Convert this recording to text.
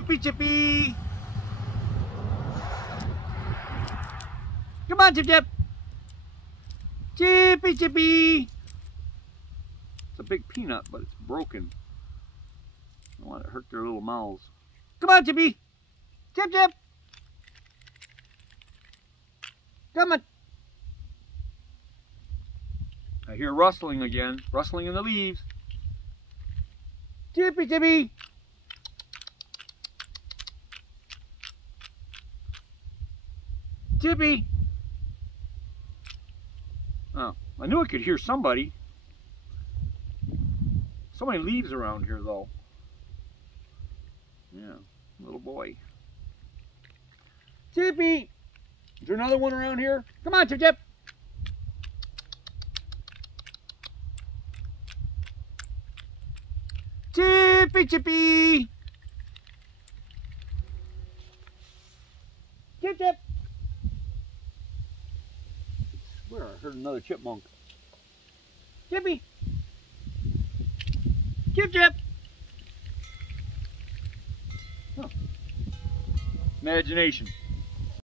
Chippy, Chippy. Come on, Chip, Chip. Chippy, Chippy. It's a big peanut, but it's broken. I don't want it to hurt their little mouths. Come on, Chippy. Chip, Chip. Come on. I hear rustling again. Rustling in the leaves. Chippy, Chippy. Chippy. Oh, I knew I could hear somebody. So many leaves around here, though. Yeah, little boy. Chippy! Is there another one around here? Come on, Chip Chip! Chippy, Chippy! Chip Chip! I swear I heard another chipmunk. Chippy! Chip Chip! Huh. Imagination.